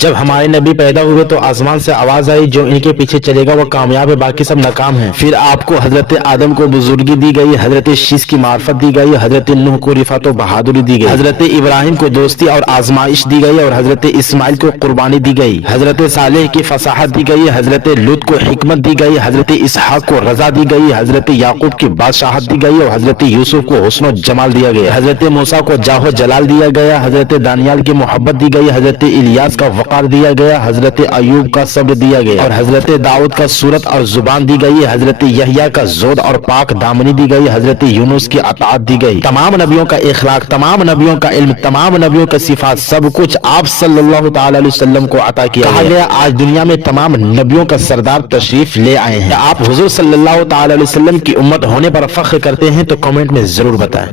जब हमारे नबी पैदा हुए तो आसमान से आवाज आई, जो इनके पीछे चलेगा वो कामयाब है, बाकी सब नाकाम है। फिर आपको हजरत आदम को बुजुर्गी दी गई, हजरत शीश की मार्फत दी गई, हजरत नूह को रिफत और बहादुरी दी गई, हजरत इब्राहिम को दोस्ती और आजमाइश दी गई और हजरत इस्माइल को कुर्बानी दी गई, हजरत सालेह की फसाहत दी गई, हजरत लूत को हिकमत दी गई, हजरत इसहाक को रजा दी गई, हजरत याकूब की बादशाहत दी गई और हजरत यूसुफ को हुस्न जमाल दिया गया, हजरत मूसा को जाहो जलाल दिया गया, हजरत दानियाल की मोहब्बत दी गई, हजरत इलियास का वकार दिया गया, हजरत अयूब का सब्र दिया गया और हजरत दाऊद का सूरत और जुबान दी गई, हजरत यहया का जोद और पाक दामनी दी गई, हजरत यूनुस की अताअत दी गई। तमाम नबियों का इखलाक, तमाम नबियों का इल्म, तमाम नबियों का सिफात, सब कुछ आप सल्लल्लाहु ताला अलैहि वसल्लम को अता किया गया। आज दुनिया में तमाम नबियों का सरदार तशरीफ ले आए हैं। आप हुजूर सल्लल्लाहु ताला अलैहि वसल्लम की उम्मत होने पर फख्र करते हैं तो कमेंट में जरूर बताएं।